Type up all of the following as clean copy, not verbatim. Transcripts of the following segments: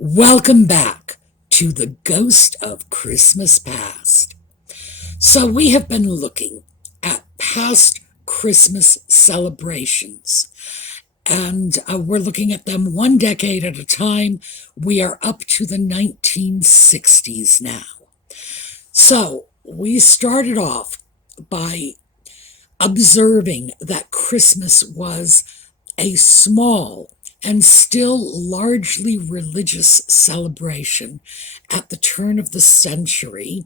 Welcome back to the Ghost of Christmas Past. So we have been looking at past Christmas celebrations, and we're looking at them one decade at a time. We are up to the 1960s now. So we started off by observing that Christmas was a small and still largely religious celebration at the turn of the century,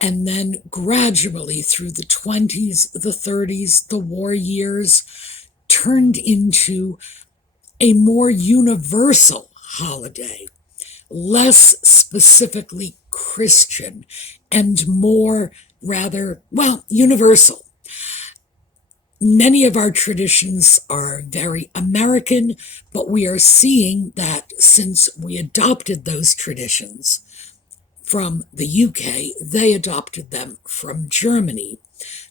and then gradually through the 20s, the 30s, the war years, turned into a more universal holiday, less specifically Christian and more universal. Many of our traditions are very American, but we are seeing that since we adopted those traditions from the UK, they adopted them from Germany.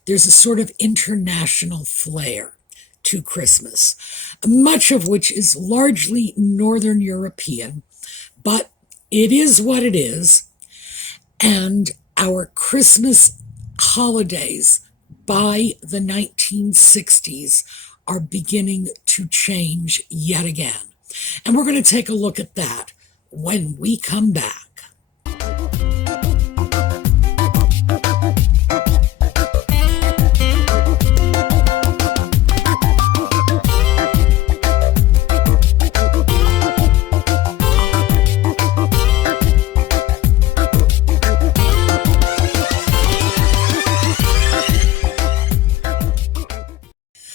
There's a sort of international flair to Christmas, much of which is largely Northern European, but it is what it is. And our Christmas holidays by the 1960s are beginning to change yet again. And we're going to take a look at that when we come back.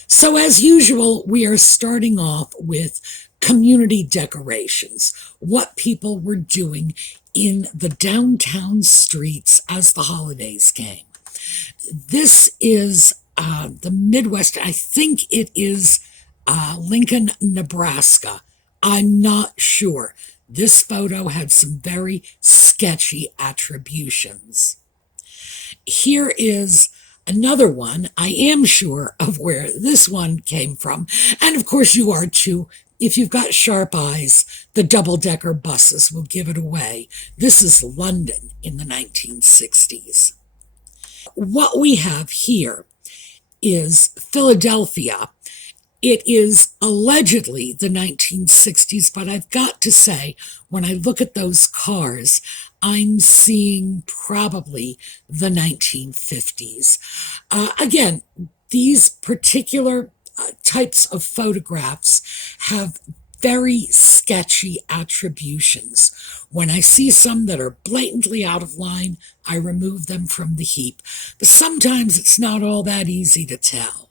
So as usual, we are starting off with community decorations, what people were doing in the downtown streets as the holidays came. This is the Midwest. I think it is Lincoln, Nebraska. I'm not sure. This photo had some very sketchy attributions. Here is another one. I am sure of where this one came from. And of course you are too. If you've got sharp eyes, the double-decker buses will give it away. This is London in the 1960s. What we have here is Philadelphia. It is allegedly the 1960s, but I've got to say, when I look at those cars, I'm seeing probably the 1950s. Again, these particular types of photographs have very sketchy attributions. When I see some that are blatantly out of line, I remove them from the heap. But sometimes it's not all that easy to tell.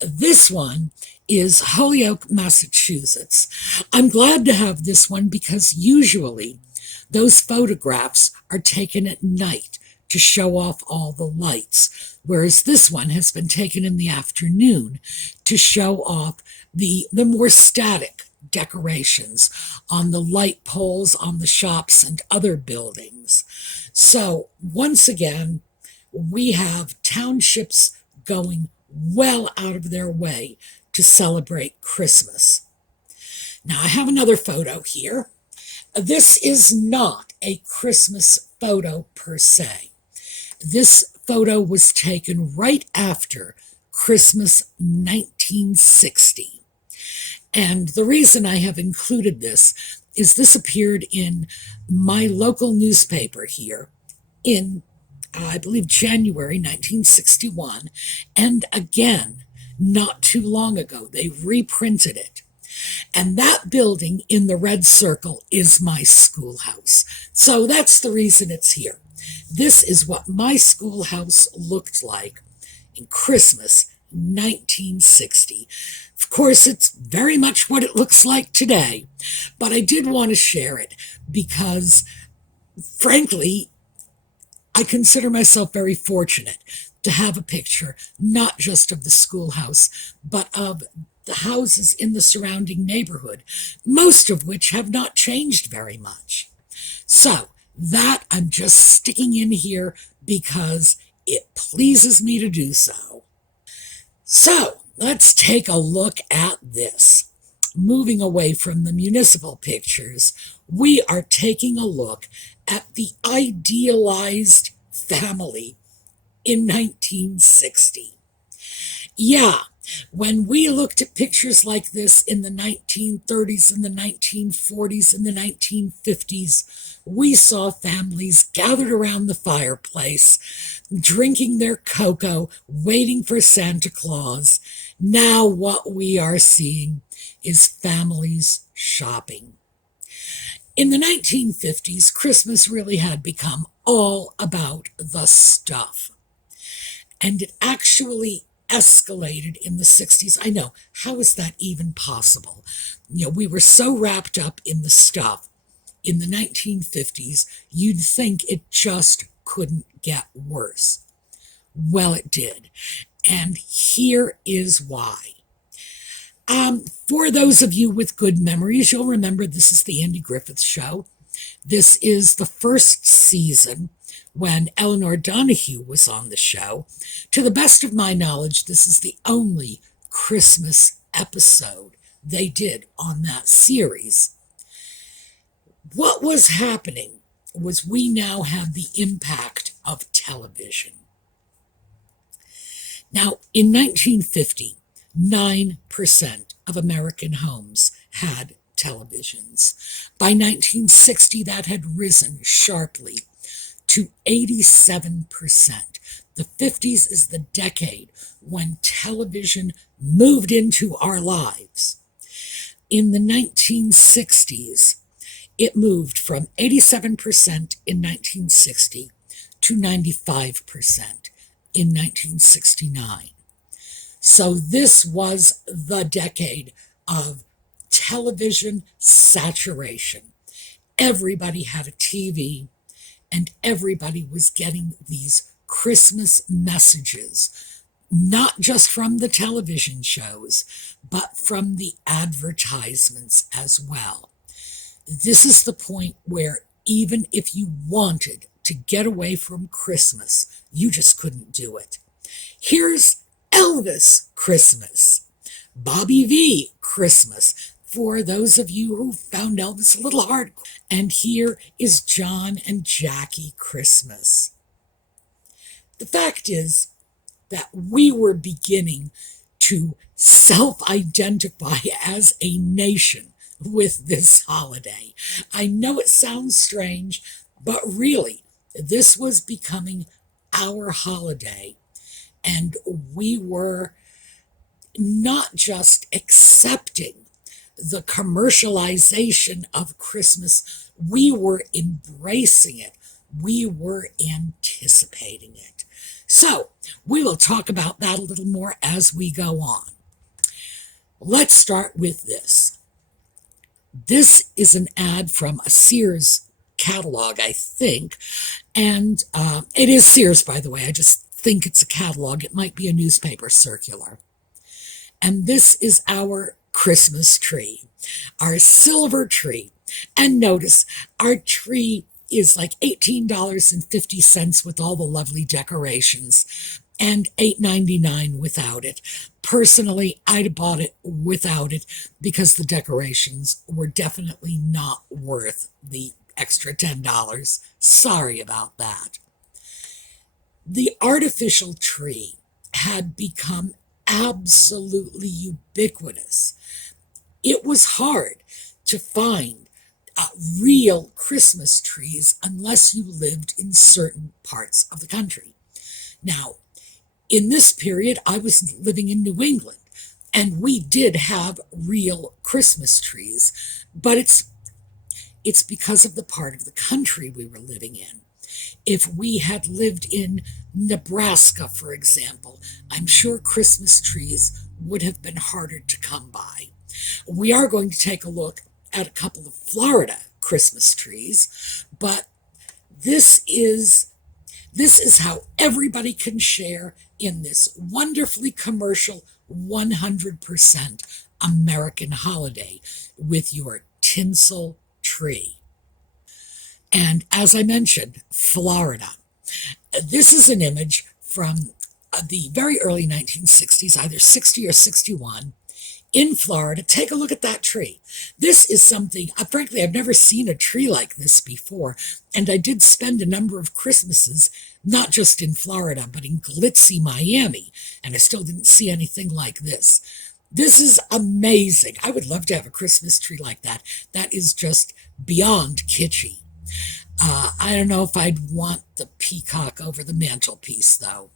This one is Holyoke, Massachusetts. I'm glad to have this one because usually those photographs are taken at night to show off all the lights, whereas this one has been taken in the afternoon to show off the more static decorations on the light poles, on the shops and other buildings. So once again, we have townships going well out of their way to celebrate Christmas. Now I have another photo here. This is not a Christmas photo per se. This photo was taken right after Christmas 1960. And the reason I have included this is this appeared in my local newspaper here in I believe January 1961, and again, not too long ago, they reprinted it. And that building in the red circle is my schoolhouse. So that's the reason it's here. This is what my schoolhouse looked like in Christmas 1960. Of course, it's very much what it looks like today, but I did want to share it because, frankly, I consider myself very fortunate to have a picture, not just of the schoolhouse, but of the houses in the surrounding neighborhood, most of which have not changed very much. So that I'm just sticking in here because it pleases me to do so. So let's take a look at this. moving away from the municipal pictures, we are taking a look at the idealized family in 1960. Yeah, when we looked at pictures like this in the 1930s and the 1940s and the 1950s, we saw families gathered around the fireplace, drinking their cocoa, waiting for Santa Claus. Now what we are seeing is families shopping. In the 1950s, Christmas really had become all about the stuff. And it actually escalated in the 60s. I know, how is that even possible? We were so wrapped up in the stuff in the 1950s, you'd think it just couldn't get worse. Well, it did. And here is why. For those of you with good memories, you'll remember this is the Andy Griffith Show. This is the first season when Eleanor Donahue was on the show. To the best of my knowledge, this is the only Christmas episode they did on that series. What was happening was we now have the impact of television. Now, in 1950, 9% of American homes had televisions. By 1960, that had risen sharply to 87%. The 50s is the decade when television moved into our lives. In the 1960s, it moved from 87% in 1960 to 95% in 1969. So this was the decade of television saturation. Everybody had a TV, and everybody was getting these Christmas messages, not just from the television shows, but from the advertisements as well. This is the point where even if you wanted to get away from Christmas, you just couldn't do it. Here's Elvis Christmas, Bobby V Christmas, for those of you who found Elvis a little hard. And here is John and Jackie Christmas. The fact is that we were beginning to self-identify as a nation with this holiday. I know it sounds strange, but really, this was becoming our holiday. And we were not just accepting the commercialization of Christmas, we were embracing it. We were anticipating it. So we will talk about that a little more as we go on. Let's start with this. This is an ad from a Sears catalog, I think. And it is Sears, by the way. I just think it's a catalog. It might be a newspaper circular. And this is our Christmas tree, our silver tree. And notice, our tree is like $18.50 with all the lovely decorations and $8.99 without it. Personally, I'd have bought it without it because the decorations were definitely not worth the extra $10. Sorry about that. The artificial tree had become absolutely ubiquitous. It was hard to find real Christmas trees unless you lived in certain parts of the country. Now, in this period, I was living in New England, and we did have real Christmas trees, but it's because of the part of the country we were living in. If we had lived in Nebraska, for example, I'm sure Christmas trees would have been harder to come by. We are going to take a look at a couple of Florida Christmas trees, but this is how everybody can share in this wonderfully commercial 100% American holiday with your tinsel tree. And as I mentioned, Florida. This is an image from the very early 1960s, either 60 or 61, in Florida. Take a look at that tree. This is something, frankly, I've never seen a tree like this before. And I did spend a number of Christmases, not just in Florida, but in glitzy Miami. And I still didn't see anything like this. This is amazing. I would love to have a Christmas tree like that. That is just beyond kitschy. I don't know if I'd want the peacock over the mantelpiece, though.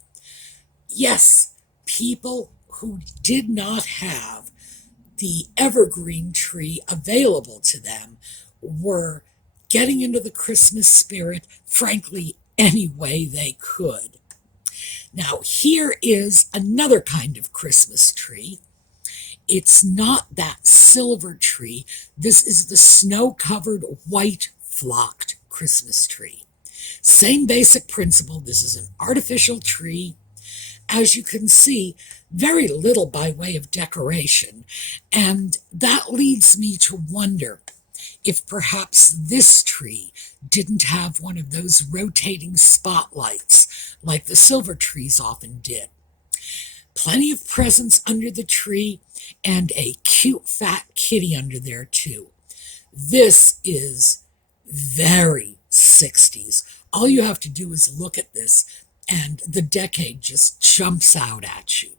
Yes, people who did not have the evergreen tree available to them were getting into the Christmas spirit, frankly, any way they could. Now, here is another kind of Christmas tree. It's not that silver tree. This is the snow-covered, white, flocked Christmas tree. Same basic principle. This is an artificial tree. As you can see, very little by way of decoration. And that leads me to wonder if perhaps this tree didn't have one of those rotating spotlights like the silver trees often did. Plenty of presents under the tree and a cute fat kitty under there too. This is very 60s. All you have to do is look at this and the decade just jumps out at you.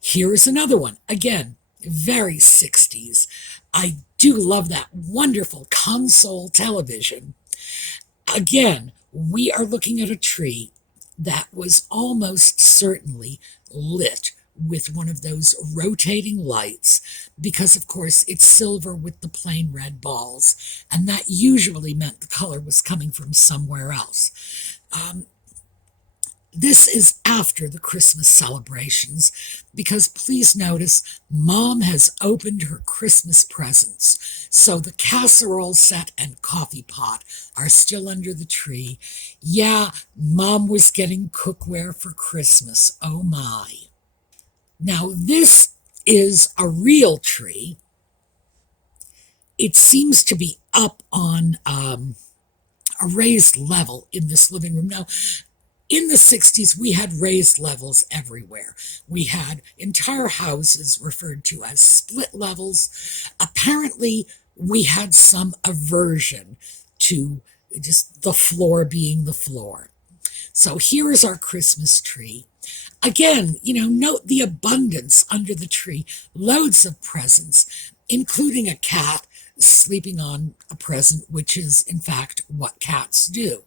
Here is another one. Again, very 60s. I do love that wonderful console television. Again, we are looking at a tree that was almost certainly lit with one of those rotating lights because, of course, it's silver with the plain red balls, and that usually meant the color was coming from somewhere else. This is after the Christmas celebrations because please notice Mom has opened her Christmas presents. So the casserole set and coffee pot are still under the tree. Yeah, Mom was getting cookware for Christmas. Oh my. Now this is a real tree. It seems to be up on a raised level in this living room. Now, in the 60s, we had raised levels everywhere. We had entire houses referred to as split levels. Apparently, we had some aversion to just the floor being the floor. So here is our Christmas tree. Again, note the abundance under the tree. Loads of presents, including a cat sleeping on a present, which is, in fact, what cats do.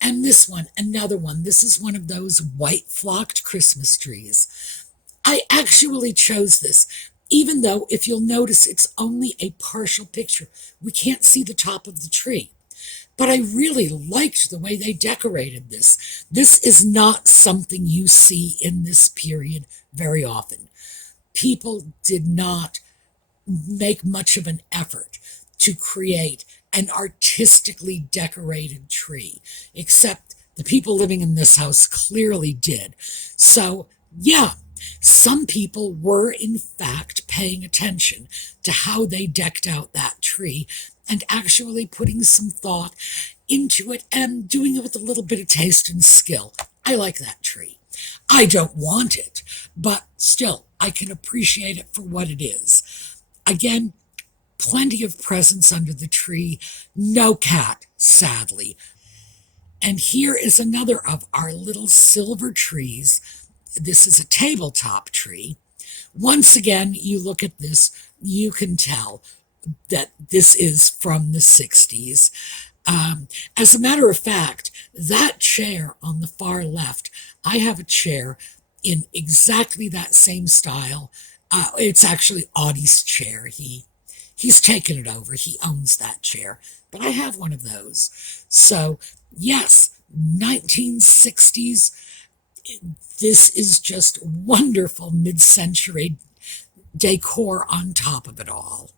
And this one, another one. This is one of those white flocked Christmas trees. I actually chose this, even though if you'll notice it's only a partial picture. We can't see the top of the tree. But I really liked the way they decorated this. This is not something you see in this period very often. People did not make much of an effort to create an artistically decorated tree, except the people living in this house clearly did. So, yeah, some people were in fact paying attention to how they decked out that tree and actually putting some thought into it and doing it with a little bit of taste and skill. I like that tree. I don't want it, but still, I can appreciate it for what it is. Again, plenty of presents under the tree. No cat, sadly. And here is another of our little silver trees. This is a tabletop tree. Once again, you look at this, you can tell that this is from the 60s. As a matter of fact, that chair on the far left, I have a chair in exactly that same style. It's actually Audie's chair. He's taken it over. He owns that chair. But I have one of those. So, yes, 1960s. This is just wonderful mid-century decor on top of it all.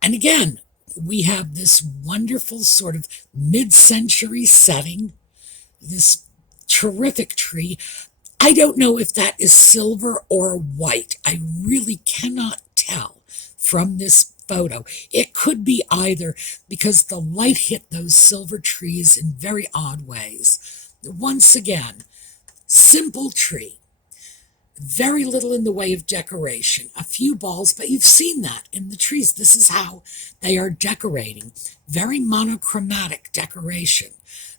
And again, we have this wonderful sort of mid-century setting, this terrific tree. I don't know if that is silver or white. I really cannot tell from this photo. It could be either because the light hit those silver trees in very odd ways. Once again, simple tree. Very little in the way of decoration. A few balls, but you've seen that in the trees. This is how they are decorating. Very monochromatic decoration.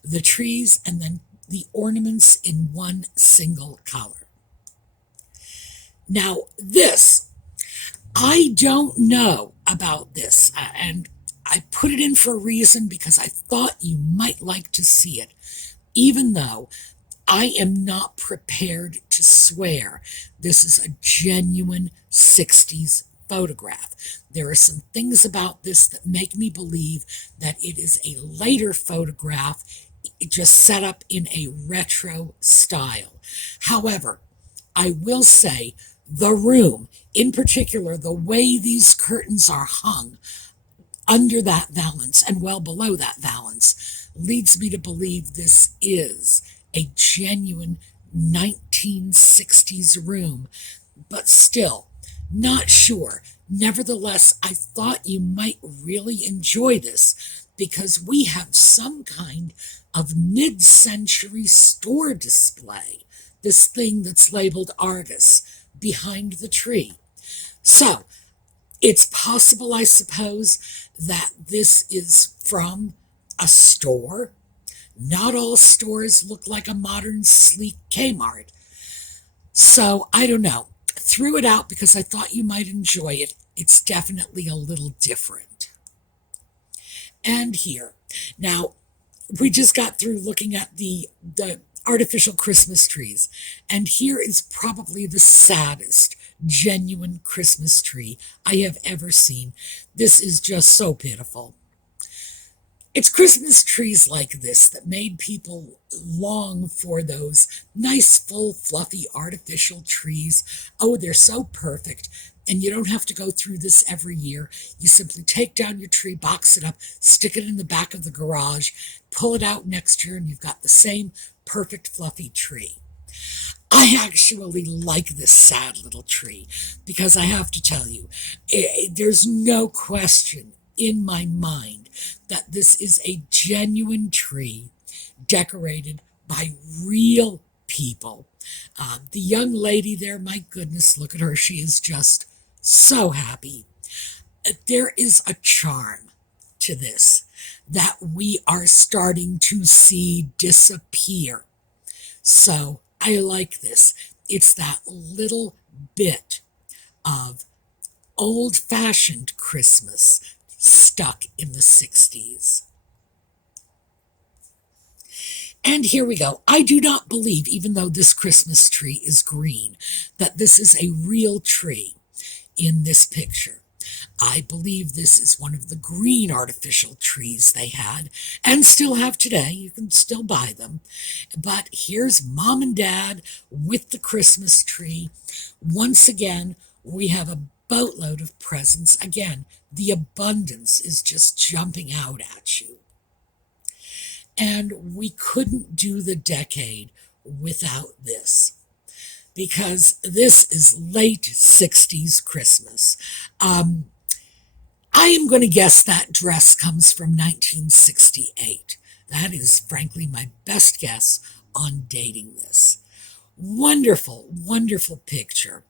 The trees and then the ornaments in one single color. Now, this, I don't know about this, and I put it in for a reason because I thought you might like to see it, even though I am not prepared to swear this is a genuine 60s photograph. There are some things about this that make me believe that it is a later photograph, just set up in a retro style. However, I will say the room, in particular, the way these curtains are hung under that valance and well below that valance, leads me to believe this is a genuine 1960s room, but still not sure. Nevertheless, I thought you might really enjoy this because we have some kind of mid-century store display, this thing that's labeled Argus, behind the tree. So it's possible, I suppose, that this is from a store. Not all stores look like a modern, sleek Kmart. So I don't know. Threw it out because I thought you might enjoy it. It's definitely a little different. And here. Now, we just got through looking at the artificial Christmas trees, and here is probably the saddest genuine Christmas tree I have ever seen. This is just so pitiful. It's Christmas trees like this that made people long for those nice, full, fluffy, artificial trees. Oh, they're so perfect. And you don't have to go through this every year. You simply take down your tree, box it up, stick it in the back of the garage, pull it out next year, and you've got the same perfect, fluffy tree. I actually like this sad little tree because I have to tell you, there's no question in my mind that this is a genuine tree decorated by real people. The young lady there, my goodness, look at her. She is just so happy. There is a charm to this that we are starting to see disappear. So I like this. It's that little bit of old-fashioned Christmas stuck in the 60s. And here we go. I do not believe, even though this Christmas tree is green, that this is a real tree in this picture. I believe this is one of the green artificial trees they had and still have today. You can still buy them. But here's Mom and Dad with the Christmas tree. Once again, we have a boatload of presents. Again, the abundance is just jumping out at you. And we couldn't do the decade without this, because this is late 60s Christmas. I am going to guess that dress comes from 1968. That is, frankly, my best guess on dating this. Wonderful, wonderful picture.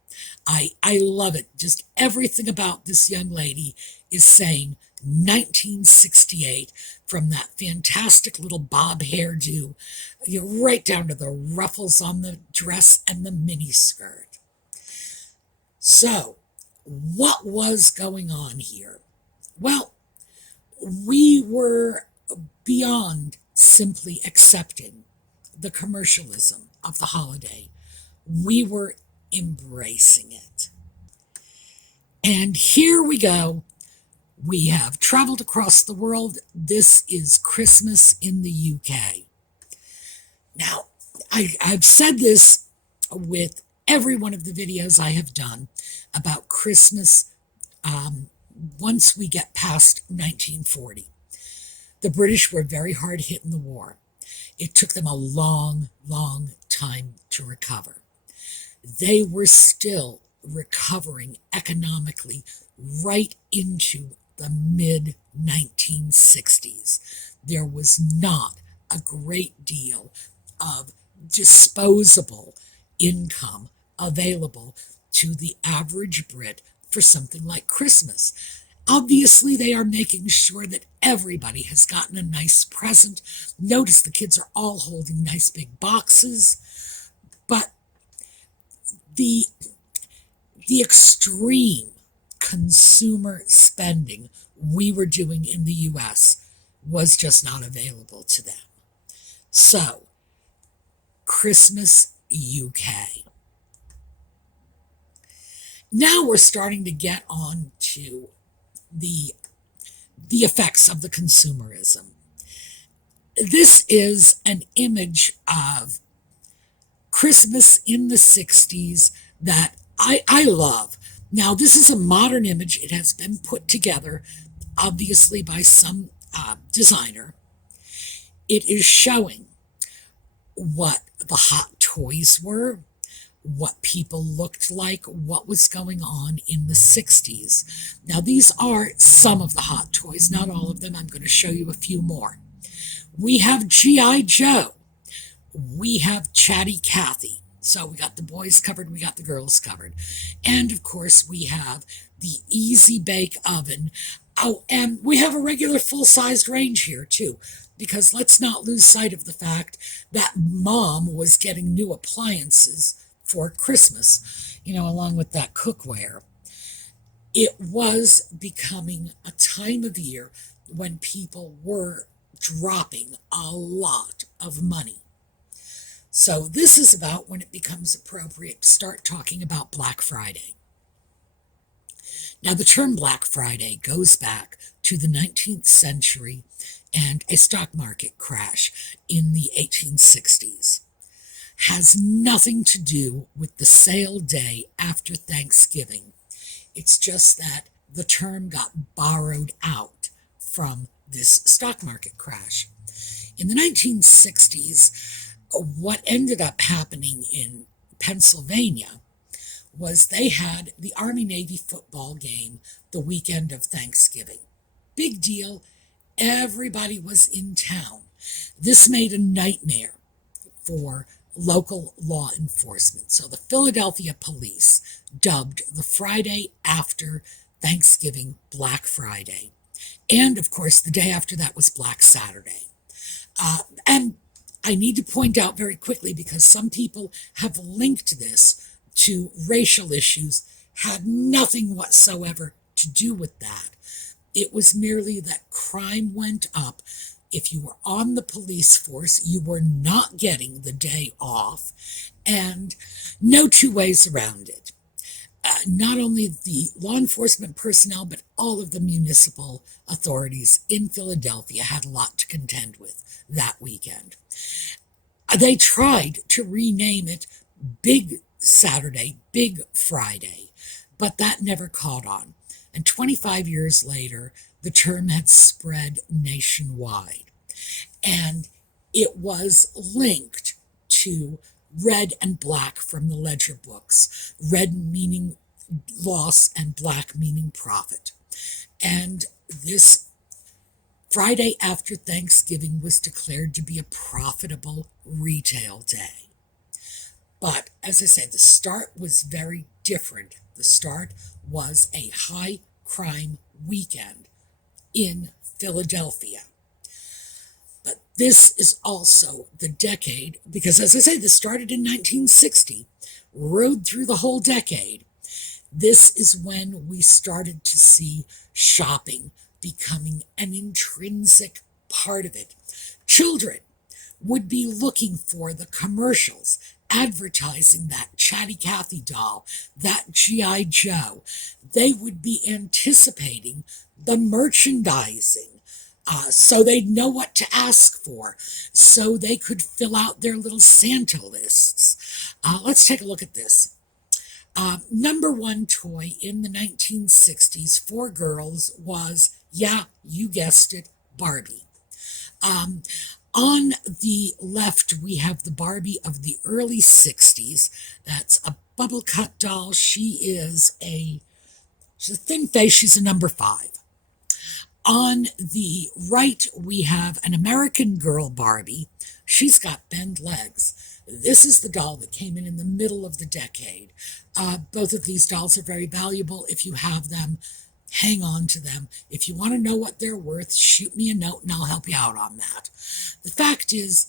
I love it. Just everything about this young lady is saying 1968, from that fantastic little bob hairdo, right down to the ruffles on the dress and the mini skirt. So, what was going on here? Well, we were beyond simply accepting the commercialism of the holiday. We were embracing it. And here we go. We have traveled across the world. This is Christmas in the UK. Now, I've said this with every one of the videos I have done about Christmas once we get past 1940. The British were very hard hit in the war. It took them a long, long time to recover. They were still recovering economically right into the mid-1960s. There was not a great deal of disposable income available to the average Brit for something like Christmas. Obviously, they are making sure that everybody has gotten a nice present. Notice the kids are all holding nice big boxes, but the extreme consumer spending we were doing in the US was just not available to them. So, Christmas UK. Now we're starting to get on to the effects of the consumerism. This is an image of Christmas in the 60s that I love. Now, this is a modern image. It has been put together, obviously, by some designer. It is showing what the hot toys were, what people looked like, what was going on in the 60s. Now, these are some of the hot toys, not all of them. I'm going to show you a few more. We have G.I. Joe. We have Chatty Cathy. So we got the boys covered, we got the girls covered. And, of course, we have the Easy Bake Oven. Oh, and we have a regular full-sized range here, too, because let's not lose sight of the fact that Mom was getting new appliances for Christmas, along with that cookware. It was becoming a time of year when people were dropping a lot of money. So this is about when it becomes appropriate to start talking about Black Friday. Now, the term Black Friday goes back to the 19th century and a stock market crash in the 1860s. Has nothing to do with the sale day after Thanksgiving. It's just that the term got borrowed out from this stock market crash. In the 1960s, what ended up happening in Pennsylvania was they had the Army-Navy football game the weekend of Thanksgiving. Big deal. Everybody was in town. This made a nightmare for local law enforcement. So the Philadelphia police dubbed the Friday after Thanksgiving Black Friday. And, of course, the day after that was Black Saturday. And I need to point out very quickly, because some people have linked this to racial issues, had nothing whatsoever to do with that. It was merely that crime went up. If you were on the police force, you were not getting the day off, and no two ways around it. Not only the law enforcement personnel, but all of the municipal authorities in Philadelphia had a lot to contend with that weekend. They tried to rename it Big Saturday, Big Friday, but that never caught on. And 25 years later, the term had spread nationwide. And it was linked to red and black from the ledger books. Red meaning loss and black meaning profit. And this Friday after Thanksgiving was declared to be a profitable retail day. But, as I say, the start was very different. The start was a high crime weekend in Philadelphia. But this is also the decade, because, as I say, this started in 1960, rode through the whole decade. This is when we started to see shopping becoming an intrinsic part of it. Children would be looking for the commercials advertising that Chatty Cathy doll, that G.I. Joe. They would be anticipating the merchandising, so they'd know what to ask for, so they could fill out their little Santa lists. Let's take a look at this. Number one toy in the 1960s for girls was, yeah, you guessed it, Barbie. On the left, we have the Barbie of the early 60s. That's a bubble cut doll. She's a thin face. She's a number 5. On the right, we have an American Girl Barbie. she's got bent legs. This is the doll that came in the middle of the decade. Both of these dolls are very valuable. If you have them, hang on to them. If you want to know what they're worth, shoot me a note and I'll help you out on that. The fact is,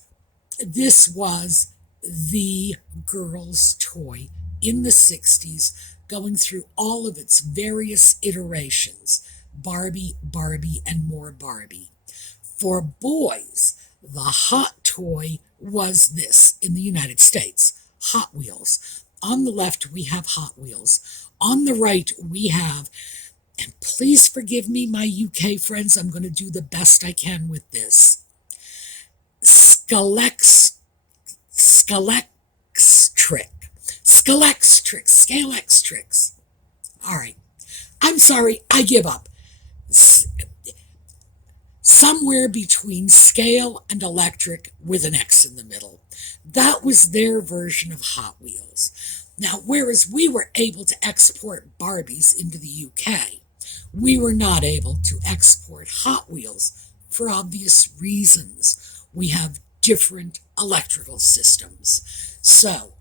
this was the girl's toy in the 60s, going through all of its various iterations. Barbie, Barbie, and more Barbie. For boys, the hot toy was this in the United States, Hot Wheels. On the left, we have Hot Wheels. On the right, we have, and please forgive me, my UK friends, I'm going to do the best I can with this, Scalextrics. All right. I'm sorry, I give up. Somewhere between scale and electric with an X in the middle. That was their version of Hot Wheels. Now, whereas we were able to export Barbies into the UK, we were not able to export Hot Wheels for obvious reasons. We have different electrical systems. So,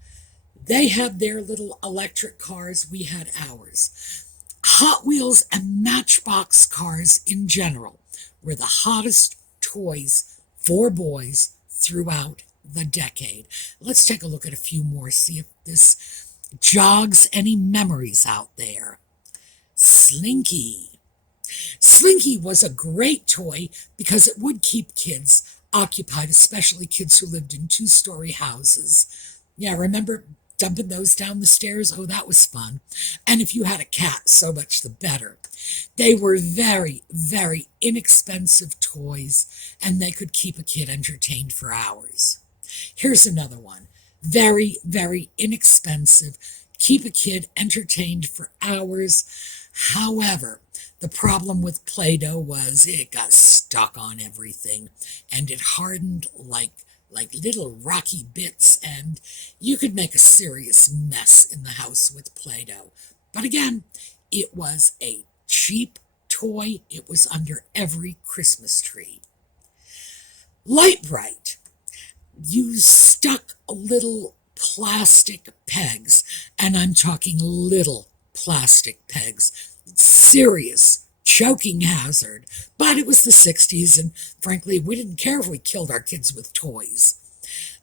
they had their little electric cars, we had ours. Hot Wheels and Matchbox cars in general were the hottest toys for boys throughout the decade. Let's take a look at a few more, see if this jogs any memories out there. Slinky. Slinky was a great toy because it would keep kids occupied, especially kids who lived in two-story houses. Yeah, remember dumping those down the stairs? Oh, that was fun. And if you had a cat, so much the better. They were very, very inexpensive toys, and they could keep a kid entertained for hours. Here's another one. Very, very inexpensive. Keep a kid entertained for hours. However, the problem with Play-Doh was it got stuck on everything, and it hardened like little rocky bits, and you could make a serious mess in the house with Play-Doh. But again, it was a cheap toy. It was under every Christmas tree. Light-Bright. You stuck little plastic pegs, and I'm talking little plastic pegs. Serious choking hazard, but it was the 60s, and frankly, we didn't care if we killed our kids with toys.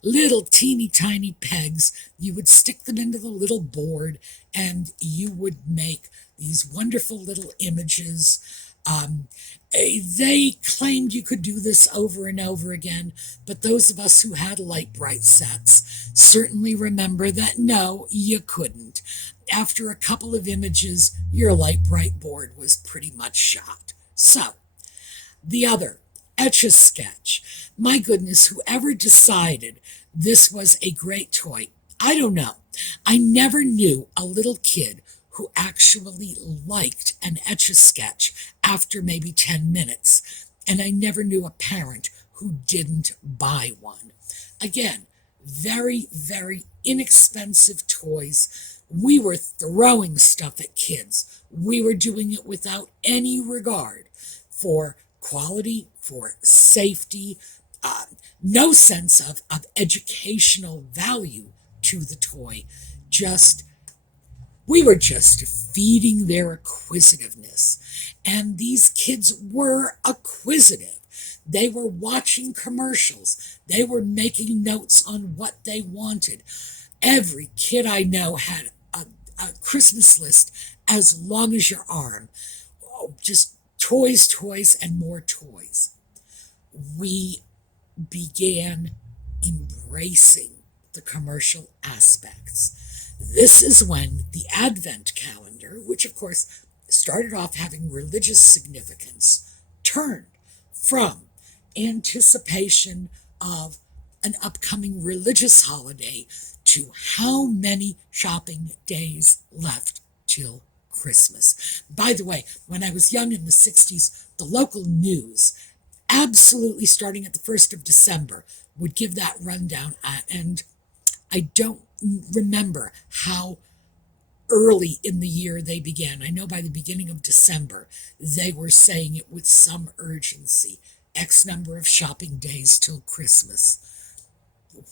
Little teeny tiny pegs, you would stick them into the little board, and you would make these wonderful little images. They claimed you could do this over and over again, but those of us who had Light-Bright sets certainly remember that no, you couldn't. After a couple of images, your Light-Bright board was pretty much shot. So, the other, Etch-a-Sketch. My goodness, whoever decided this was a great toy, I don't know. I never knew a little kid who actually liked an Etch-a-Sketch after maybe 10 minutes, and I never knew a parent who didn't buy one. Again, very, very inexpensive toys. We were throwing stuff at kids. We were doing it without any regard for quality, for safety, no sense of educational value to the toy. We were just feeding their acquisitiveness. And these kids were acquisitive. They were watching commercials. They were making notes on what they wanted. Every kid I know had a Christmas list as long as your arm. Oh, just toys, toys, and more toys. We began embracing the commercial aspects. This is when the Advent calendar, which of course started off having religious significance, turned from anticipation of an upcoming religious holiday to how many shopping days left till Christmas. By the way, when I was young in the 60s, the local news, absolutely starting at the 1st of December, would give that rundown, and I don't remember how early in the year they began. I know by the beginning of December, they were saying it with some urgency. X number of shopping days till Christmas.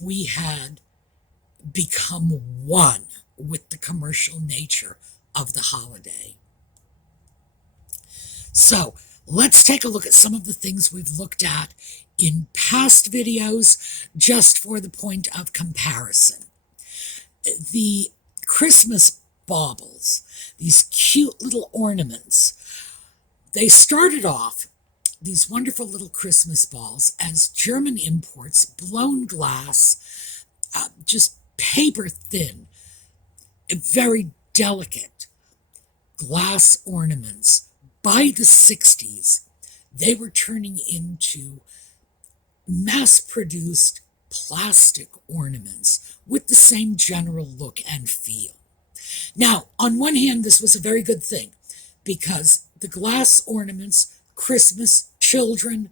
we had become one with the commercial nature of the holiday. So let's take a look at some of the things we've looked at in past videos, just for the point of comparison. The Christmas baubles, these cute little ornaments, they started off, these wonderful little Christmas balls, as German imports, blown glass, just paper thin, very delicate glass ornaments. By the 60s, they were turning into mass-produced plastic ornaments with the same general look and feel. Now, on one hand, this was a very good thing, because the glass ornaments, Christmas, children,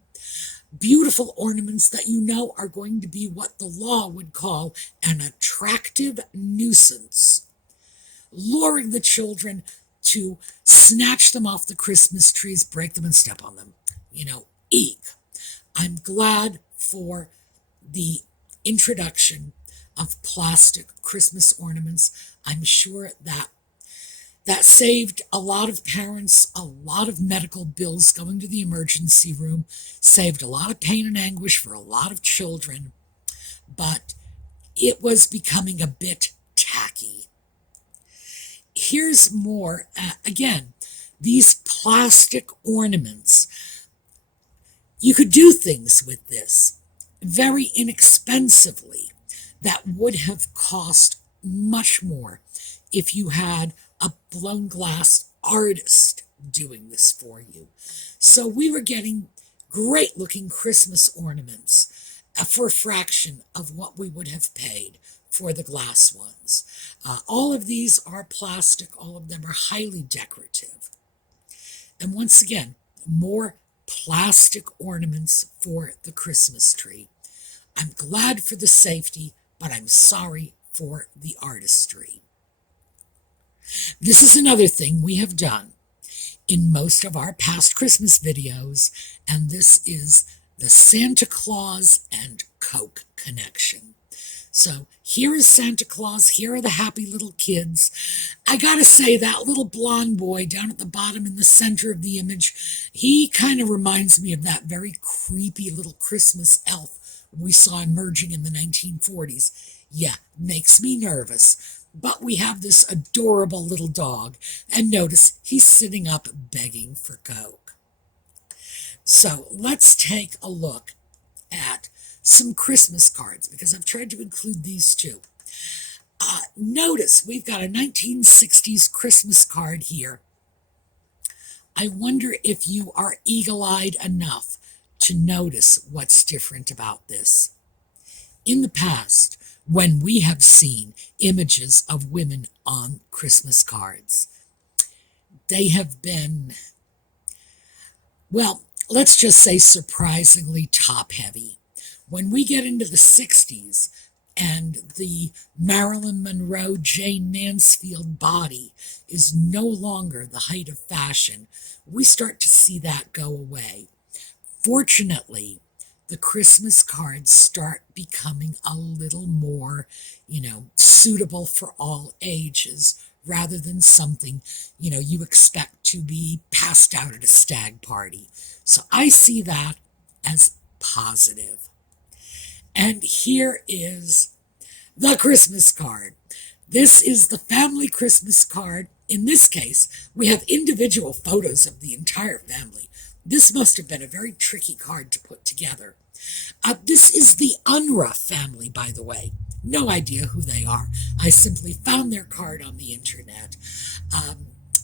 beautiful ornaments that you know are going to be what the law would call an attractive nuisance, luring the children to snatch them off the Christmas trees, break them and step on them. Eek. I'm glad for the introduction of plastic Christmas ornaments. I'm sure that saved a lot of parents a lot of medical bills going to the emergency room, saved a lot of pain and anguish for a lot of children, but it was becoming a bit tacky. Here's more. Again, these plastic ornaments, you could do things with this very inexpensively that would have cost much more if you had a blown glass artist doing this for you. So we were getting great looking Christmas ornaments for a fraction of what we would have paid for the glass ones. All of these are plastic. All of them are highly decorative. And once again, more plastic ornaments for the Christmas tree. I'm glad for the safety, but I'm sorry for the artistry. This is another thing we have done in most of our past Christmas videos, and this is the Santa Claus and Coke connection. So here is Santa Claus, here are the happy little kids. I gotta say, that little blonde boy down at the bottom in the center of the image, he kind of reminds me of that very creepy little Christmas elf we saw emerging in the 1940s. Yeah, makes me nervous. But we have this adorable little dog, and notice he's sitting up begging for Coke. So let's take a look at some Christmas cards, because I've tried to include these too. Notice we've got a 1960s Christmas card here. I wonder if you are eagle-eyed enough to notice what's different about this. In the past, when we have seen images of women on Christmas cards, they have been, well, let's just say surprisingly top-heavy. When we get into the 60s and the Marilyn Monroe, Jane Mansfield body is no longer the height of fashion, we start to see that go away. Fortunately, the Christmas cards start becoming a little more, suitable for all ages, rather than something, you expect to be passed out at a stag party. So I see that as positive. And here is the Christmas card. This is the family Christmas card. In this case, we have individual photos of the entire family. This must have been a very tricky card to put together. This is the Unruh family, by the way. No idea who they are. I simply found their card on the internet.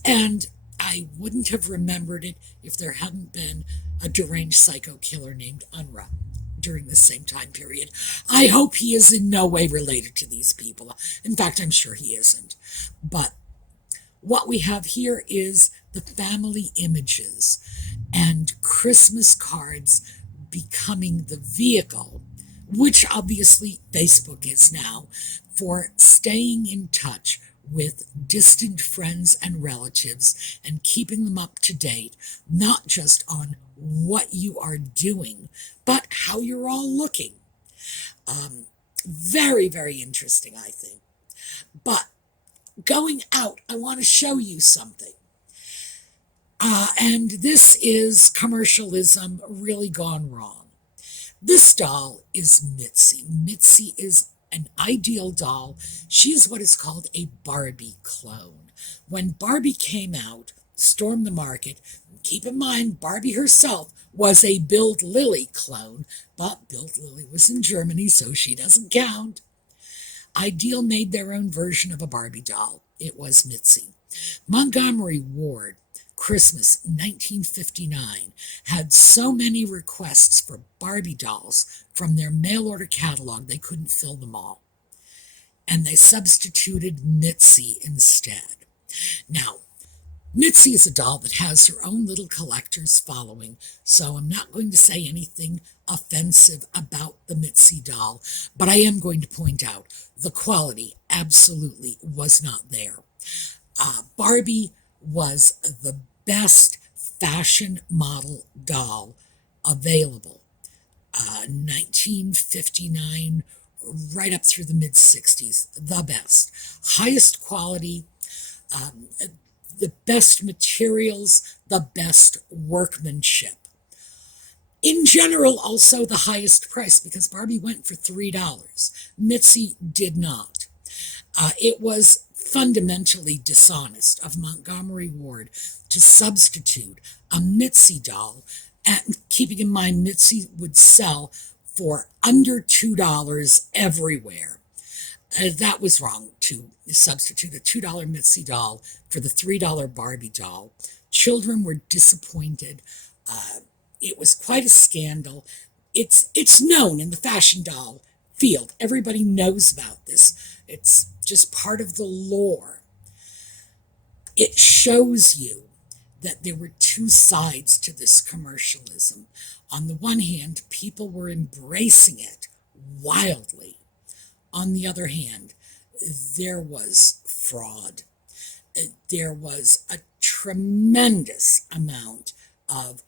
And I wouldn't have remembered it if there hadn't been a deranged psycho killer named Unruh during the same time period. I hope he is in no way related to these people. In fact, I'm sure he isn't. But what we have here is the family images and Christmas cards becoming the vehicle, which obviously Facebook is now, for staying in touch with distant friends and relatives and keeping them up to date, not just on what you are doing, but how you're all looking. Very, very interesting, I think. But going out, I want to show you something. And this is commercialism really gone wrong. This doll is Mitzi. Mitzi is an ideal doll. She is what is called a Barbie clone. When Barbie came out, stormed the market. Keep in mind, Barbie herself was a Build Lily clone, but Build Lily was in Germany, so she doesn't count. Ideal made their own version of a Barbie doll. It was Mitzi. Montgomery Ward, Christmas 1959, had so many requests for Barbie dolls from their mail order catalog they couldn't fill them all. And they substituted Mitzi instead. Now, Mitzi is a doll that has her own little collector's following, so I'm not going to say anything offensive about the Mitzi doll, but I am going to point out the quality absolutely was not there. Barbie was the best fashion model doll available. 1959, right up through the mid-60s, the best. Highest quality, the best materials, the best workmanship. In general, also the highest price, because Barbie went for $3. Mitzi did not. It was fundamentally dishonest of Montgomery Ward to substitute a Mitzi doll, and keeping in mind Mitzi would sell for under $2 everywhere. That was wrong, to substitute a $2 Mitzi doll for the $3 Barbie doll. Children were disappointed. It was quite a scandal. It's known in the fashion doll field. Everybody knows about this. It's just part of the lore. It shows you that there were two sides to this commercialism. On the one hand, people were embracing it wildly. On the other hand, there was fraud. There was a tremendous amount of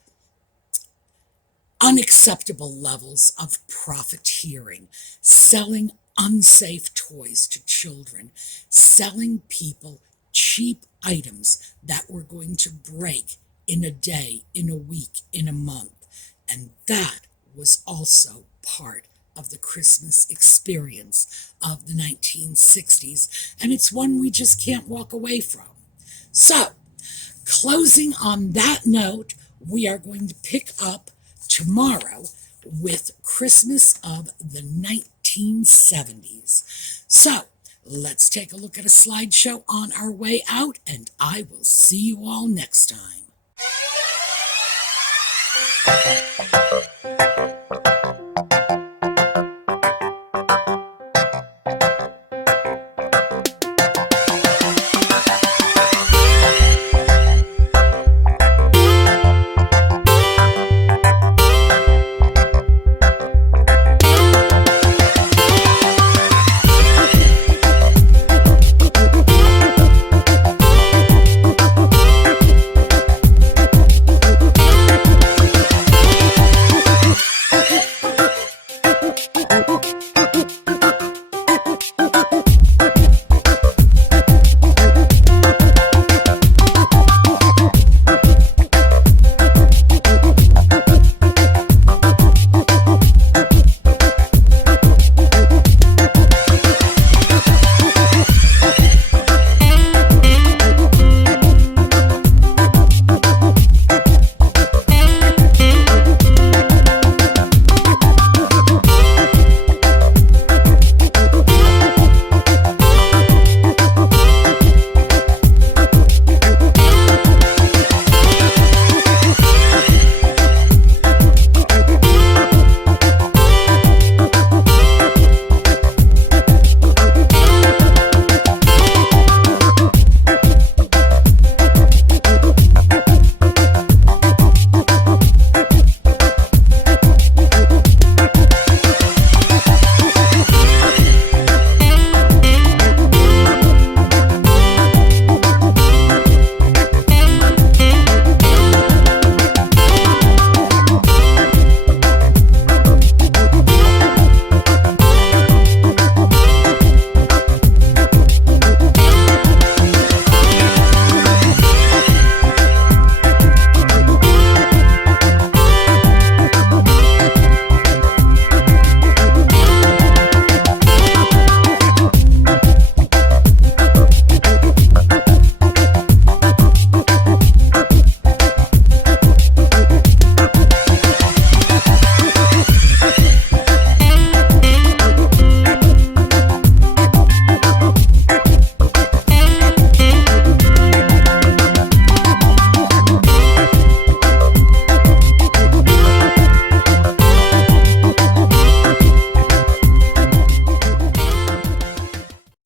unacceptable levels of profiteering, selling unsafe toys to children, selling people cheap items that were going to break in a day, in a week, in a month. And that was also part of the Christmas experience of the 1960s, and it's one we just can't walk away from. So, closing on that note, we are going to pick up tomorrow with Christmas of the 1970s. So, let's take a look at a slideshow on our way out, and I will see you all next time.